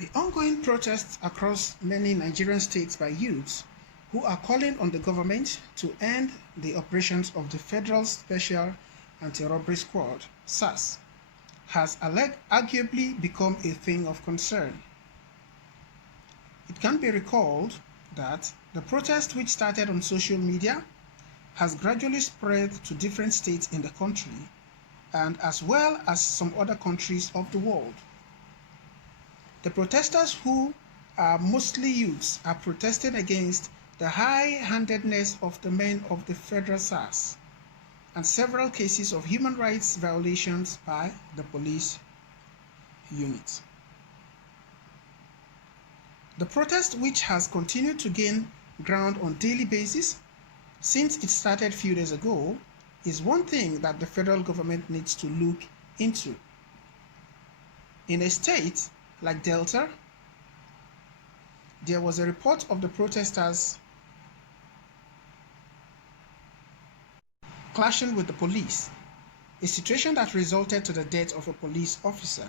The ongoing protests across many Nigerian states by youths who are calling on the government to end the operations of the Federal Special Anti-Robbery Squad, SARS, has arguably become a thing of concern. It can be recalled that the protest, which started on social media, has gradually spread to different states in the country and as well as some other countries of the world. The protesters, who are mostly youths, are protesting against the high-handedness of the men of the Federal SARS and several cases of human rights violations by the police unit. The protest, which has continued to gain ground on a daily basis since it started a few days ago, is one thing that the federal government needs to look into. In a state like Delta, there was a report of the protesters clashing with the police, a situation that resulted to the death of a police officer.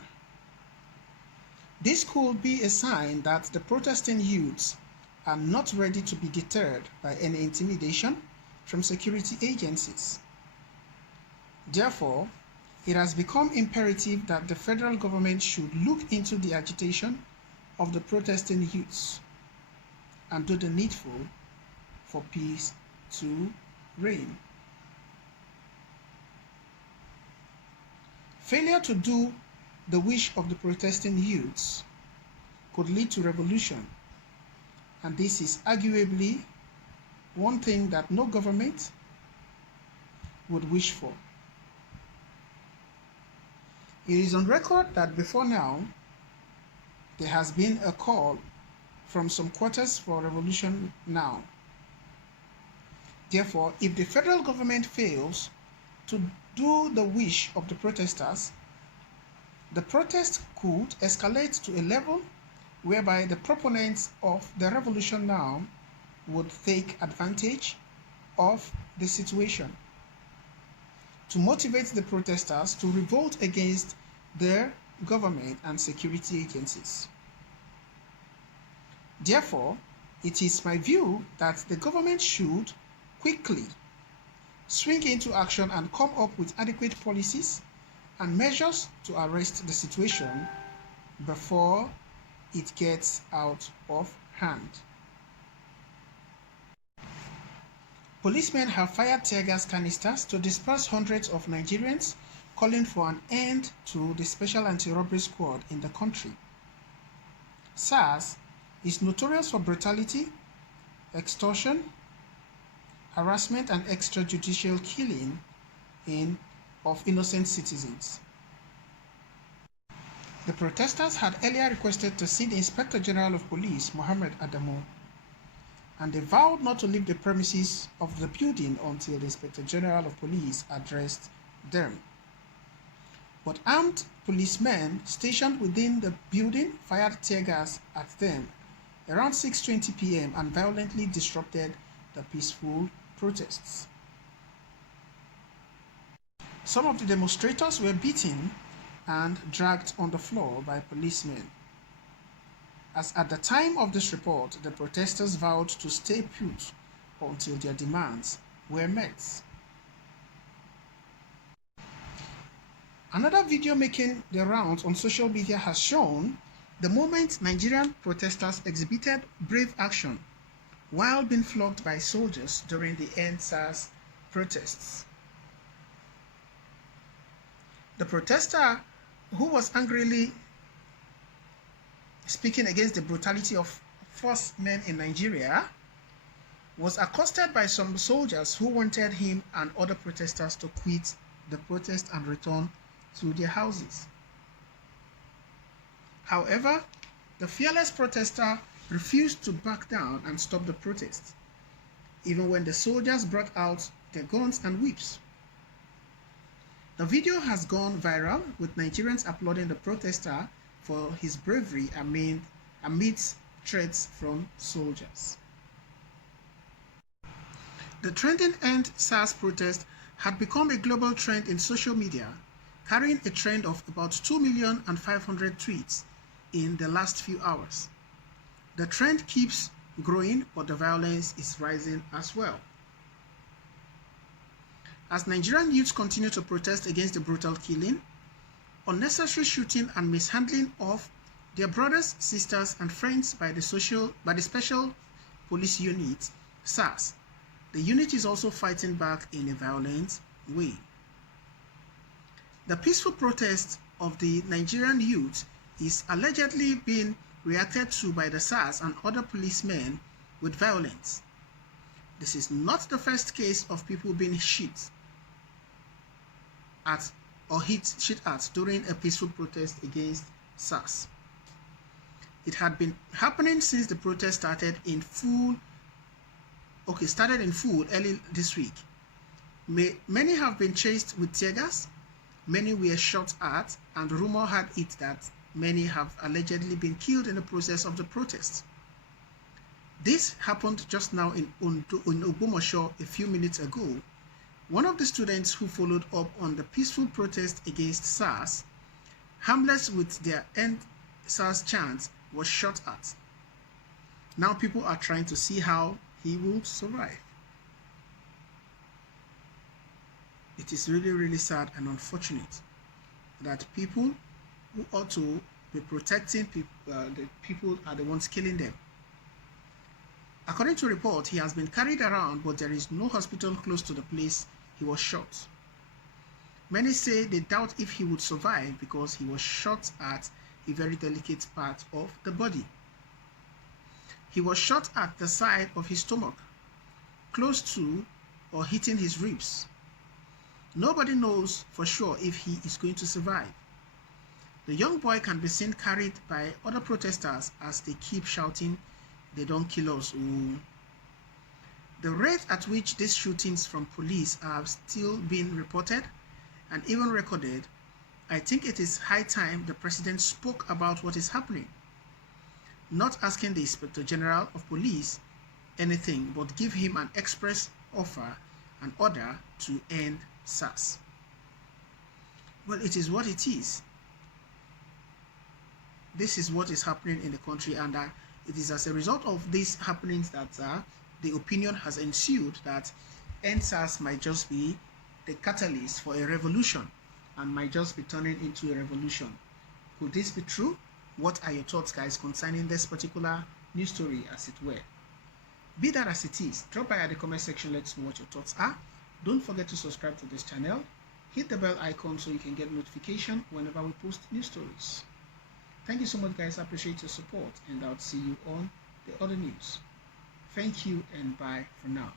This could be a sign that the protesting youths are not ready to be deterred by any intimidation from security agencies. Therefore, it has become imperative that the federal government should look into the agitation of the protesting youths and do the needful for peace to reign. Failure to do the wish of the protesting youths could lead to revolution, and this is arguably one thing that no government would wish for. It is on record that before now, there has been a call from some quarters for revolution now. Therefore, if the federal government fails to do the wish of the protesters, the protest could escalate to a level whereby the proponents of the revolution now would take advantage of the situation to motivate the protesters to revolt against their government and security agencies. Therefore, it is my view that the government should quickly swing into action and come up with adequate policies and measures to arrest the situation before it gets out of hand. Policemen have fired tear gas canisters to disperse hundreds of Nigerians, calling for an end to the Special Anti-Robbery Squad in the country. SARS is notorious for brutality, extortion, harassment, and extrajudicial killing of innocent citizens. The protesters had earlier requested to see the Inspector General of Police, Mohammed Adamu, and they vowed not to leave the premises of the building until the Inspector General of Police addressed them. But armed policemen stationed within the building fired tear gas at them around 6:20 p.m. and violently disrupted the peaceful protests. Some of the demonstrators were beaten and dragged on the floor by policemen. As at the time of this report, the protesters vowed to stay put until their demands were met. Another video making the rounds on social media has shown the moment Nigerian protesters exhibited brave action while being flogged by soldiers during the ENDSARS protests. The protester, who was angrily speaking against the brutality of forced men in Nigeria, was accosted by some soldiers who wanted him and other protesters to quit the protest and return to their houses. However, the fearless protester refused to back down and stop the protest, even when the soldiers brought out their guns and whips. The video has gone viral, with Nigerians applauding the protester for his bravery amidst threats from soldiers. The trending ENDSARS protest had become a global trend in social media, carrying a trend of about 2,500,000 tweets in the last few hours. The trend keeps growing, but the violence is rising as well. As Nigerian youths continue to protest against the brutal killing, unnecessary shooting and mishandling of their brothers, sisters, and friends by the Special Police Unit, SARS, the unit is also fighting back in a violent way. The peaceful protest of the Nigerian youth is allegedly being reacted to by the SARS and other policemen with violence. This is not the first case of people being hit at during a peaceful protest against SARS. It had been happening since the protest started in full early this week. Many have been chased with tear gas, many were shot at, and rumor had it that many have allegedly been killed in the process of the protest. This happened just now in Ogbomoso a few minutes ago. One of the students who followed up on the peaceful protest against SARS, harmless with their ENDSARS chants, was shot at. Now people are trying to see how he will survive. It is really, really sad and unfortunate that people who ought to be protecting the people are the ones killing them. According to report, he has been carried around, but there is no hospital close to the place he was shot. Many say they doubt if he would survive because he was shot at a very delicate part of the body. He was shot at the side of his stomach, close to or hitting his ribs. Nobody knows for sure if he is going to survive. The young boy can be seen carried by other protesters as they keep shouting, "They don't kill us." Ooh. The rate at which these shootings from police have still been reported and even recorded, I think it is high time the president spoke about what is happening. Not asking the Inspector General of Police anything, but give him an express offer and order to end SARS. Well, it is what it is. This is what is happening in the country, and it is as a result of these happenings that the opinion has ensued that ENDSARS might just be the catalyst for a revolution and might just be turning into a revolution. Could this be true? What are your thoughts, guys, concerning this particular news story, as it were? Be that as it is, drop by at the comment section, let us know what your thoughts are. Don't forget to subscribe to this channel. Hit the bell icon so you can get notification whenever we post news stories. Thank you so much, guys. I appreciate your support, and I'll see you on the other news. Thank you, and bye for now.